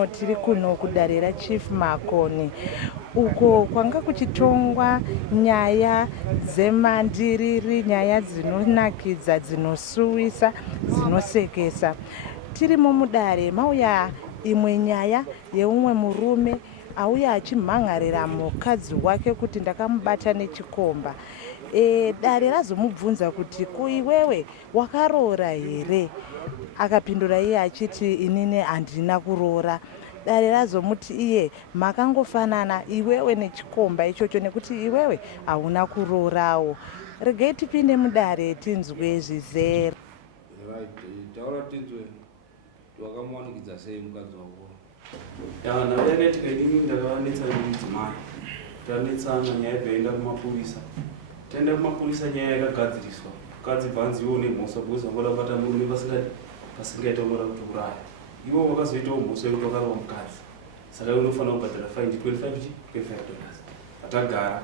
zvino tiri kuno kudare raChief Makoni uko kwanga kuchitongwa nyaya dzemandiriri, nyaya dzinonakidza, dzinosuwisa, dzinosekesa. Tirimo mudare mauya imwe nyaya yeumwe murume auya achimhangarira mukadzi wake kuti ndakamubata nechikomba. Dare razomubvunza kuti kuiwewe wakaroora here? Akapindura iye achiti inini handina kuroora. Dare razomuti iye makangofanana iwewe nechikomba ichocho nekuti iwewe hauna kuroorawo. Regei tipinde mudare tinzwe zvizere. Taura tinzwe wakamuwanikidza sei mukadzi wako? Nhau yakaitika inini ndakavanetsa nemudzimai. Tanetsana nyaya yabvaenda kumapurisa. Taenda kumapurisa nyaya yakagadziriswa. Mukadzi bvanzi iwo nemhosva bhozi vangoda kubata murume pasingaita unoda kutouraya. Iwo wakazoitawo mhosva yekuti wakarowa mukadzi. Saka unofanira kubhadhara faini $25. Patagara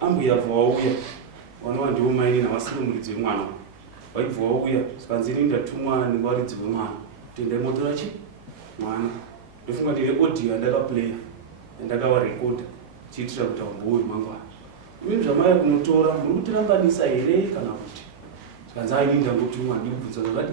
ambuya bva wauya vanova ndiwo maini navasiri muridzi wemwana. Vaibva wauya sikanzi inini ndatumwa nevaridzi vemwana kuti ndaimotora mwana. Ndofunga ndine audio yandakaplaya yandakavarekodha chiitira kuti vambouyu mangwana. Imi zvamai kunotora muri kutirambanisa here kana kuti? Sikanzi inini ndangotumwa ndikubvunza zvakadi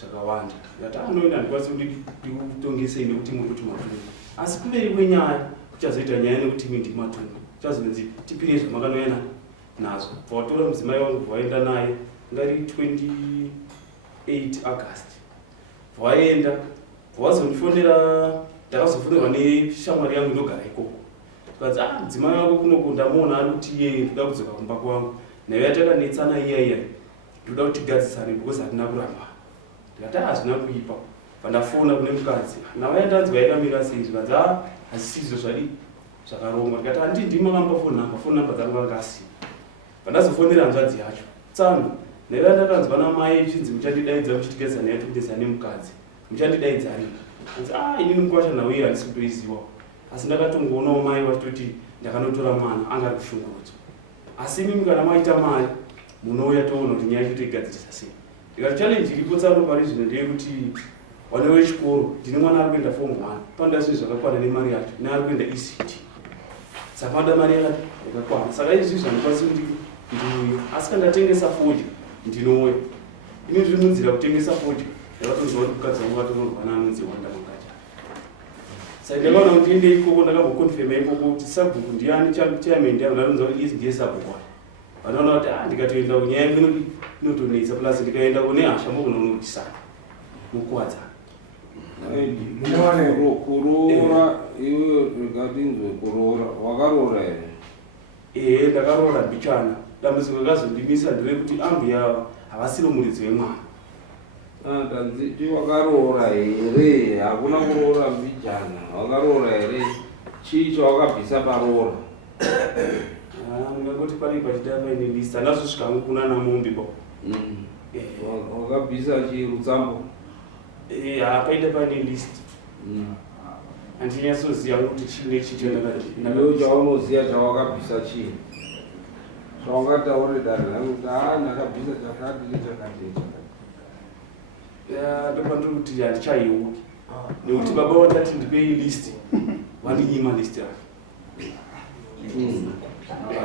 zvakawanda. Ndati anoenda ndikwanisa kuti ndikutongesei nekuti muri kuti matungu. Asi kumberi kwenyaya kuchazoita nyaya nekuti imi ndiri matungu. Kuchazonzi tipire zvamakanoenda nazo. Pawatora mudzimai wangu vaenda naye ngari 28 August. Vaenda vazondifonera, ndakazofonerwa neshamwari yangu inogara ikoko. Tukanzi mudzimai wako kunoko ndamuona ari kuti iye ndoda kudzoka kumba kwangu. Naye yatakanetsana iya ndoda kuti tigadzisane because hatina kuramba. Ndikati hazvina kuipa. Pandafona kune mukadzi navaya ndanzwa yakamira sei zvikanzi hazisizvo zvakarongwa. Ndikati handii ndimi makamba phone number dzangu vakasiya. Pandazofonera hanzvadzi yacho Tsando nera ndakanzwa namai chinzi muchandidaidza muchitigadzisa naye tokudesa nemukadzi. Muchandidaidza ari. Inini mukwasha nawo iye handisi kutoiziwa. Asi ndakatongoonawo mai vatoti ndakanotora mwana anga ari kushungurudzwa. Asi mimi kana maita mari munouya toona kuti nyaya yacho toigadzirisa sei. Ndikati challenge iripo Tsando pari zvino ndeyekuti wana wechikoro ndine mwana ari kuenda form 1 panda zvinhu zvakakwana nemari yacho neari kuenda ECT. Saka panda mari yakakwana. Saka izvi zvanokwanisa kuti ndiuya. Asi kana ndatengesa fodya ndinouya. Ini ndinonzira kutengesa fodya. Ndakatonzwa kuti mukadzi wangu atonyorwa anonzi Wanda Mangacha. Saka ndakaona kuti ndiende ikoko ndakambokonfirma ikoko kuti sabhuku ndiani chairman ndiani ndatonzwa kuti ndiye sabhuku wacho. Vanoona kuti ndikatoenda kunyaya yangu inotonetsa plus ndikaenda kune hasha mukunonotisana mukuwadza. Muwane kuroora iwe rikatinzwe kuroora wakaroora here? Ndakaroora mbichana. Dambudziko rakazondimisa nderekuti ambuya havasiri muridzi wemwana. Ndanziti wakaroora here? Hakuna kuroora mbijana. Wakaroora here? Chii chawakabvisa paroora? Ndingangoti pari pachita paine list andazosvikangu kuna namombe po. Wakabvisa chii rutsambo? Paita paine list. Handinyasoziva kuti chii nechicho iwe chaunoziva chawakabvisa chii? Zvawangataure dare rangu kuti ndakabvisa chakati nechakati. Ndopandiri kuti handichaiuki nekuti baba vatati ndipei list vandinyima list yake.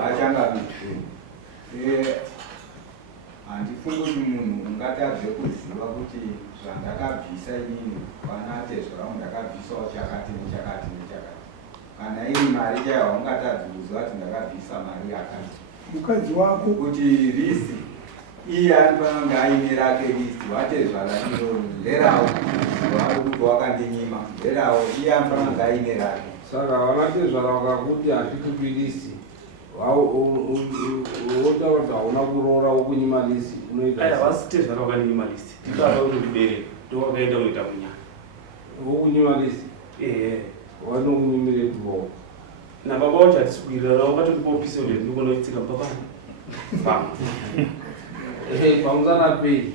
Achangapi handifungi kuti munhu ungatadze kuziva kuti zvandakabvisa inini pana atezvo rangu ndakabvisawo chakati nechakati nechakati. Kana iri mari chaiyo haungatadzi kuziva kuti ndakabvisa mari yakati. Mukadzi wako kuti lisi iye anofanira kunge aine rake lisi watezva rakiro nderawo vari kuti wakandinyima nderawo iye anofanira kunge aine rake. Saka vakatezvara vakakuti hatikupi lisi wotaura kuti hauna kuroora wokunyima lisi unoita vasitezvara wakanyima lisi tikava unodibereka ndowakaenda unoita kunyanya wokunyima lisi wanokunyimire tuwao nababa wacho hatisi kuirara wakatondipawo pisa kuti ndikona kuitsika papa pamusana pei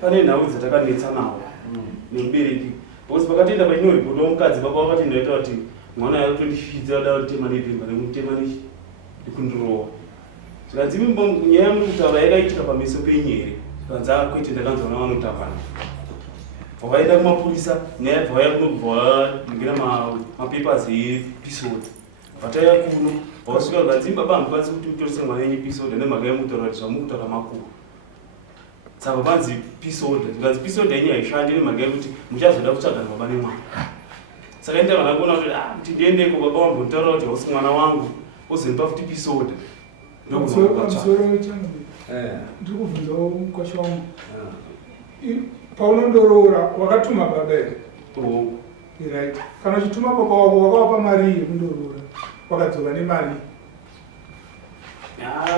pane nhau dzatakanetsa nawo nemubereki because pakatienda painoripoda womukadzi baba wakati ndaita kuti mwana yakutondifidza da kutema nevimba nemutema nekundirowa. Zvikanzi nyaya muri kutaura yakaitika pameso penyu here? Zvikanzi kwete ndakanzwa navanotaurana. wakaenda kumapurisa nyaya bvaya kunobva ningira mapapers episode vataiya kuno vakasvika vakanzi baba hamukwanisi kuti mutorise mwana yenyu episode nemhaka yemutaura kuti zvamukutaura makuru saka vanzi episode ndikanzi episode yenyu haishandi nemhaka yekuti muchazoda kutsvaga baba nemwana saka enda vana kuona kuti ndiendeko baba wambotaura kuti hausi mwana wangu ozonipa futi episode ndiri kubvunzawo mukosha wangu paunondoroora wakatuma baba here right kana uchituma baba wako wakavapa mari yekundoroora wakadzoka nemari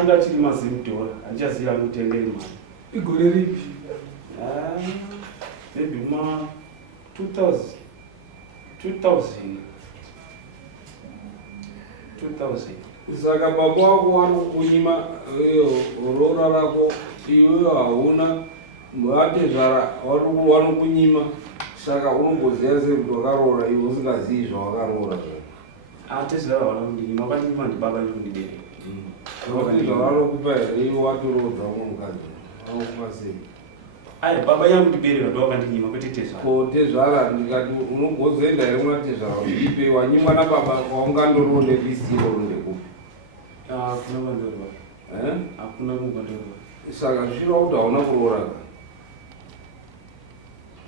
anga chiri $10 handichaziva anotengeri mari igore ripi maybe ma 2000 saka baba wako wari kunyima roora rako iwe hauna vatezvara wanokunyima saka unongoziva sei kuti wakaroora iwe usingazivi zvawakaroora tezvara vana kundinyima vakanyima ndibaba nekundibereka vatezvara vanokupa here iwe watoroodza munhukadzi vanokupa sei ai baba yangundibereka ndo vakandinyima kwete tezvara ko tezvara ndikati unogozoenda here muna tezvara ipe wanyimwa nababa kwaungandorowo nevisiro ndekupi hakuna kwandorwa hakuna kwandorwa saka zvichireva kuti hauna kuroora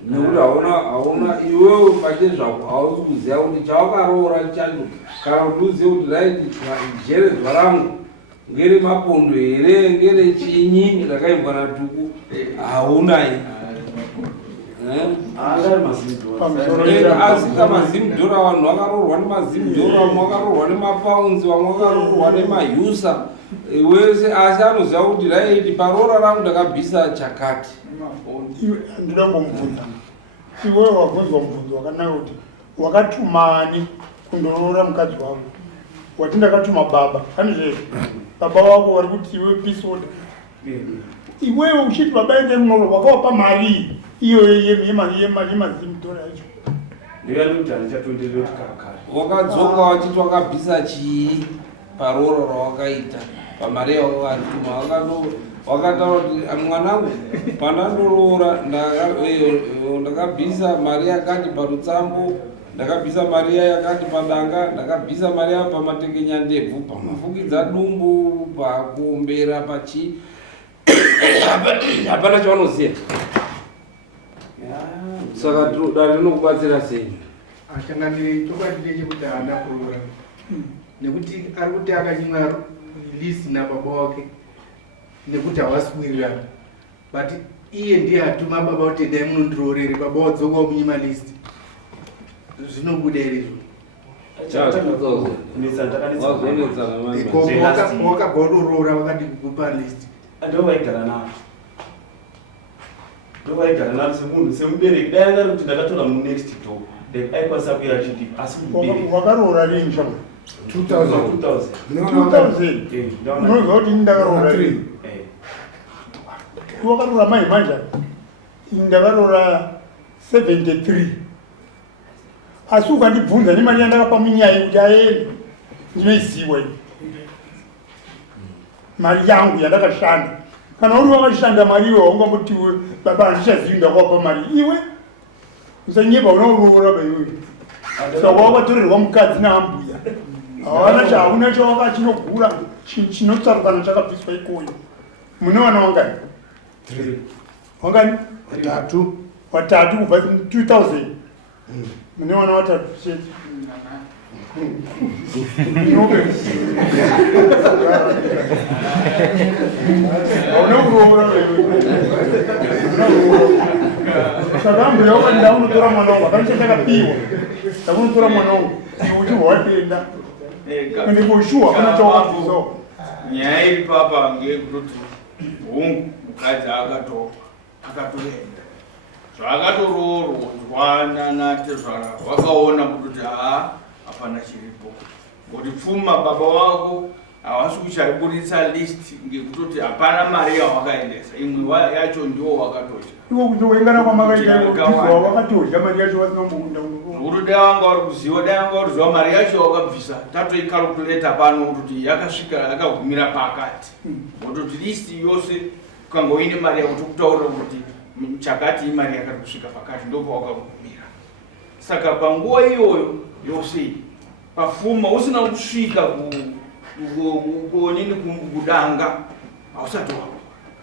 nekuti hauna iwewe pake zvako hausi kuziva kuti chawakaroora chacho kana kuti uzive kuti raiti jeredzwa rangu ngere mapondo here ngere chinyi rakaimbwa natuku haunai asi kamazimudhora vanhu vakaroorwa nemazimudhora vamwe vakaroorwa nemapaunzi vamwe vakaroorwa nemahusa wese asi anoziva kuti raiti paroora rangu ndakabvisa chakati ndinoda kumbvunza iwe wabvunzwa mubvunzo wakanaka kuti wakatumani kundoroora mukadzi wako wati ndakatuma baba hani zvee baba wako vari kuti iwe pisoda iwewe uchiti baba ende munoro wakawapa mari iyo yemazimudhora yacho ndikati handichatondereri kuti kakare wakadzoka wachiti wakabvisa chii paroora rawakaita pamari yawakatuma wakataura kuti mwanangu pandandoroora ndakabvisa mari yakati parutsambo ndakabvisa mari yakati padanga ndakabvisa mari yayo pamatekenyandebvu pamafukidza dumbu pakuombera pachi hapana chavanoziva saka dare rinokubatsira sei achanganiri chokwadi ndechekuti haana kuroora nekuti ari kuti akanyimwa list nababa wake nekuti havaswirirana but iye ndiye atuma baba kuti dai munondiroorere baba wadzoka wamunyima list zvinobuda here izvo wakabva udoroora vakati kukupa list ndovaigara navo ndovaigara navo semunhu semubereki dai angari kuti ndakatora munext door aikwanisa kuya achiti asi wakaroora rini shama 2000 unoziva kuti ndakaroora rini wakaroora mai manja ndakaroora 73 asi ukandibvunza nemari yandakapa munyaya kuti aende ndinoiziwa i mari yangu yandakashanda kana uri wakashanda mari iwe waungambotiwe baba handichazivi ndakawapa mari iwe usanyeba unauroora baiwe saka wakatorerwa mukadzi naambuya hauna chawakachinogura chinotsarukana chakabviswa ikoyo mune vana wangani wangani watatu kubva 2000 mune vana watatu hauna kuroora saka ambuya wakati ndaunotora mwana wangu akanichachakapiwa ndakunotora mwana wangu uchibva watenda ende koshuwa hapana chawakabvisawo nyaya iri papa ngeyekutoti hungu mukadzi akatoenda zvakatoroorwa nanatezvara wakaona kutoti hapana chiripo kuti pfuma baba wako havasi kuchaibudisa list ngekutoti hapana mari yawakaendesa imwe yacho ndiwo wakatodya iwo kuti waingana kwamakaitaiwa wakatodya mari yacho wasingambounda nokuti dai wanga vari kuziva dai wanga uriziva mari yacho wakabvisa tatoikalkuleta pano kuti yakasvika yakagumira pakati nototi list yose ukanga uine mari yakuti kutaurira kuti chakati imari yakati kusvika pakati ndopawakagumira. Saka panguva iyoyo yose pafuma usina kusvika kunini kudanga hausati wako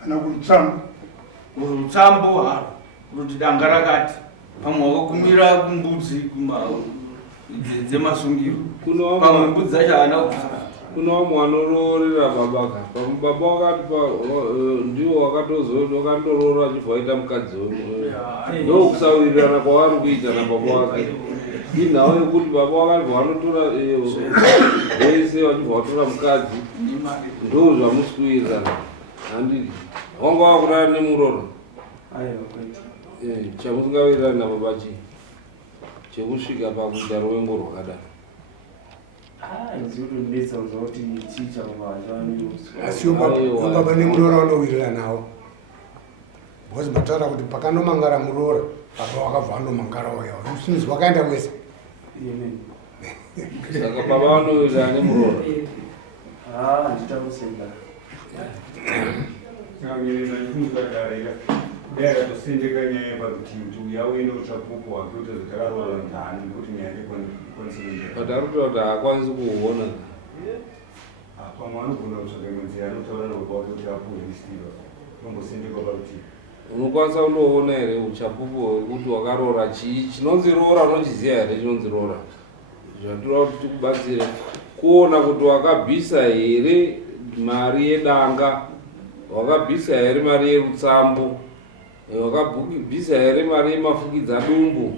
kana kurutsambo rutsambo haro kuti danga rakati pamwe wakagumira kumbudzi dzemasungiro pamwe mbudzi dzacho haana kufa. Kuna vamwe vanororera babaka baba wakati ndiwo wakandorora achibva waita mukadzi ndokusawirirana kwavari kuita nababa wake. Inhau yekuti baba wakati vanotora vese vachibva vatora mukadzi ndo zvamusikuwirirana. Handiti wanga wakurara nemuroro chamusingawirirani nababa chii chekusvika pakuita ruvengo rwakadaro. Asi ungaba nemurora unowirira nawo because mataura kuti pakanomangara murora baba wakabva anomangara wayawo usinzi wakaenda kwese saka baba vanowirira nemurora. ndakatosendeka nyaya parutivi kuti uyauine utsvapupu wake kuti zitakarora ndani kuti nyaya but arikutaura kuti haakwanisi kuuona pamwe anogona kutsvaga mwenzira anotaura nababa wake kuti apuhwistiva tombosendekwa parutivi. Unokwanisa kundoona here uchapupu hwekuti wakarora chii chinonzi rora unochiziva here chinonzi rora zvatoda kuti tikubatsire kuona kuti wakabvisa here mari yedanga wakabvisa here mari yerutsambo wakabvisa here mari yemafukidza dumbu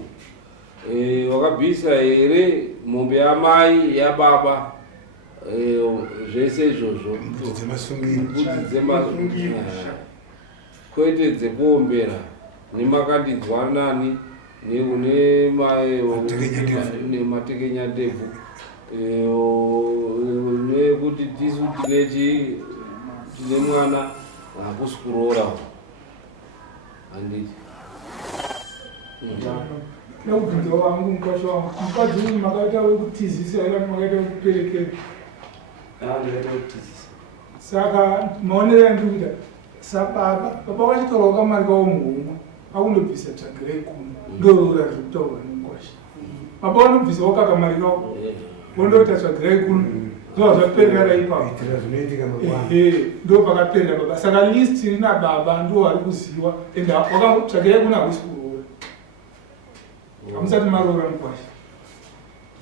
wakabvisa here mombe yamai yababa zvese izvozvo mbudzi dzemasungiro kwete dzekuombera nemakandidzwanani nematekenya ndebvu nekuti tisu tine mwana hakusi kuroora handiti. Nakubvunza wangu mukasha wangu mukadzi uyu makaita wekutizisa ila makaita wekuperekera. Saka maonero andikuita sababa baba wachitora wakamari kawo muhomwe akundobvisa tsvagirei kuno ndorora zviri kutaurwa nemukwasha. Baba wanobvisa wakakamari kawo wondoita tsvagirei kuno ndova zvaperera ipapo ndo pakaperera baba. Saka list rina baba ndo wari kuziva ende tsvagirei kuno hakusi kuroora hamusati maroora mukwasha.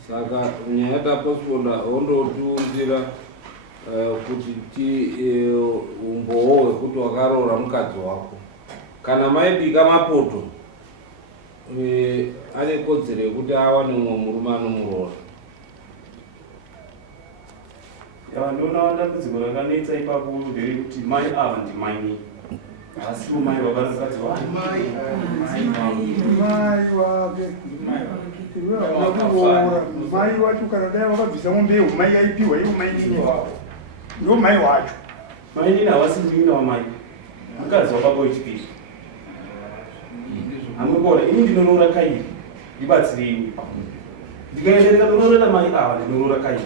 Saka nyaya taposponda hondotiunzira kuti umbowo hwekuti wakaroora mukadzi wako kana maibika mapoto ane kodzero yekuti awane mumwe murume anomuroora. Ndinoona dambudziko rakanetsa ipapo nderekuti mai ava ndimaini asi mai baba mukadzi wake mai wacho kana dai wakabvisa mombe yehumai yaipiwa ivo mainini ndo mai wacho mainini havasindivina wamai mukadzi wababa wechipiri hamukona ini ndinoroora kairi ndibatsireini ndikaendereka ndororera mai ava ndinoroora kairi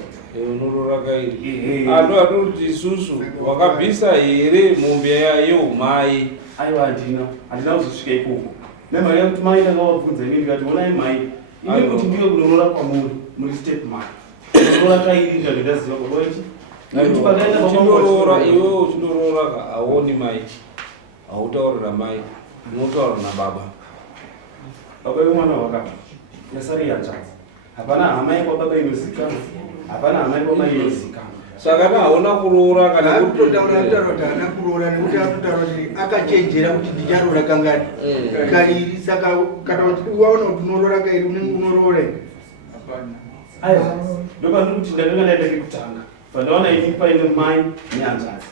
unorora kairi ando atoti isusu wakabvisa here mombe yehumai. Aiwa handina kuzosvika ikoko nemhari yekuti mai ndakavabvunza ini ndikati onai mai ini kuti ndiwe kunorora kwamuri step mai ndinoroora kairi ndikati ndaziva baba ichi uchindorora iwewe uchindorora hauoni mai hautaurira mai unotaura nababa. Baba vemwana wakafa yasari yanzvadzi hapana hama yekwababa inozikanwa hapana hama yekwamai inozikanwa. Saka hauna kuroora kana kutotaura kuti haana kuroora nekuti akutaura kuti akachenjera kuti ndicharoora kangani kairi. Saka kana kuti waona kuti unoroora kairi unenge unoroora aiwa ndopandiri kuti ndakanga ndaenda kekutanga pandaona ini paine mai nehanzvadzi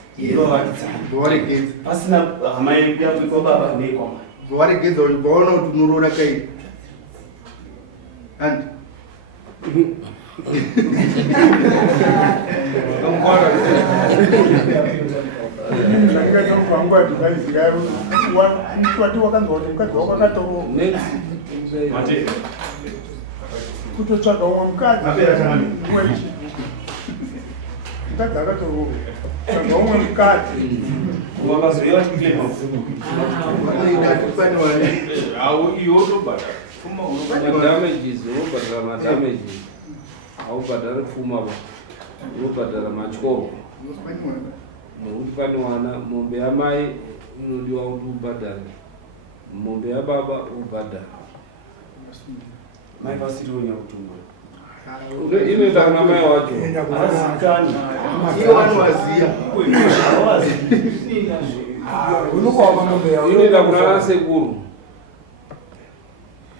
ndowaregedza pasina hama yako ikwababa neyekwamai ndowaregedza kuti vaona kuti unoroora kairi handi ndakati kwangu adivhaisi wati wakanzwa kuti mukadzi wako akatoroa kutotsvaga umwe mukadzi mukadzi akatoroa tsvaga umwe mukadzi wakazoiva tiklema iwo tobhadhara pfuma madamages unobhadhara madamages haubhadhari pfuma ba unobhadhara matyoro nokuti pane wana mombe yamai inodiwa kuti ubhadhare mombe yababa ubhadhara mai vasiri wenyakutumwa inoenda kuna mai wacho inoenda kuna nasekuru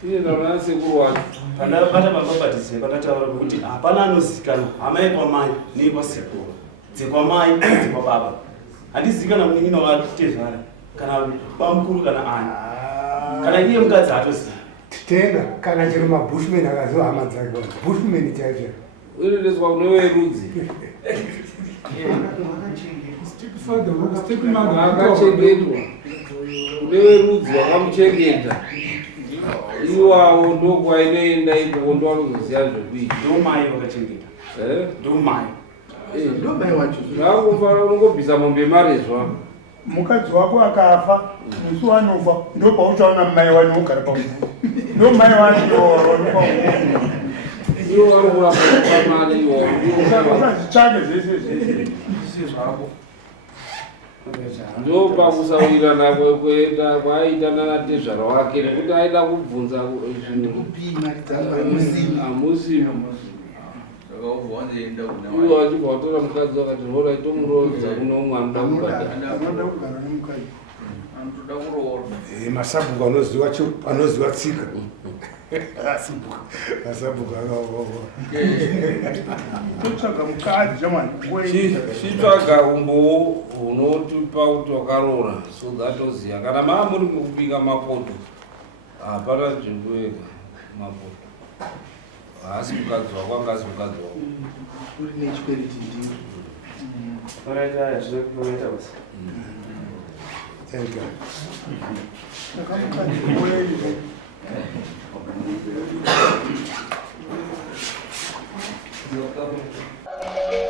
inoenda kuna nasekuru wacho pandabata mabhabhatise pandataura kuti hapana anozivikanwa hama yekwamai neyekwasekuru dzekwamai dzekwababa handizikana munin'ina wakatezvara kana bamukuru kana ani kana iye mukadzi atoziva titenga kana chero mabushman akaziva hama dzake bushman chaicho unoendeswa kune werudzi akachengetwa kune werudzi wakamuchengeta iwawo ndokwainoenda ikoko ndowanozoziva zvekuita ndomai vakachengeta ndomai zvakufanira unongobvisa mombe marezva mukadzi wako akafa musi wanofa ndopauchaona mai wani ugara pamuzi ndo mai wani iwo varikurapamane iwozvitsvake zvese zvako ndo pakusawirana kwekuenda kwaaita nanatezvara wake nekuti aida kubvunza hamusimu iwo vachibva vatora mukadzi wakati rora itomurodza kuno mwana uda kubhadhara masabhuku anoziva tsika masabhuku totsvaga mukadzi chamani chitsvaga umbowo unotipa kuti wakaroora so that oziya kana maa muri mukubika mapoto hapana nzvimbo yega mapoto haasi mukadzi wako angasi mukadzi wako uri nechikwereti ndiro paraita zvida kunoita basa Thank you.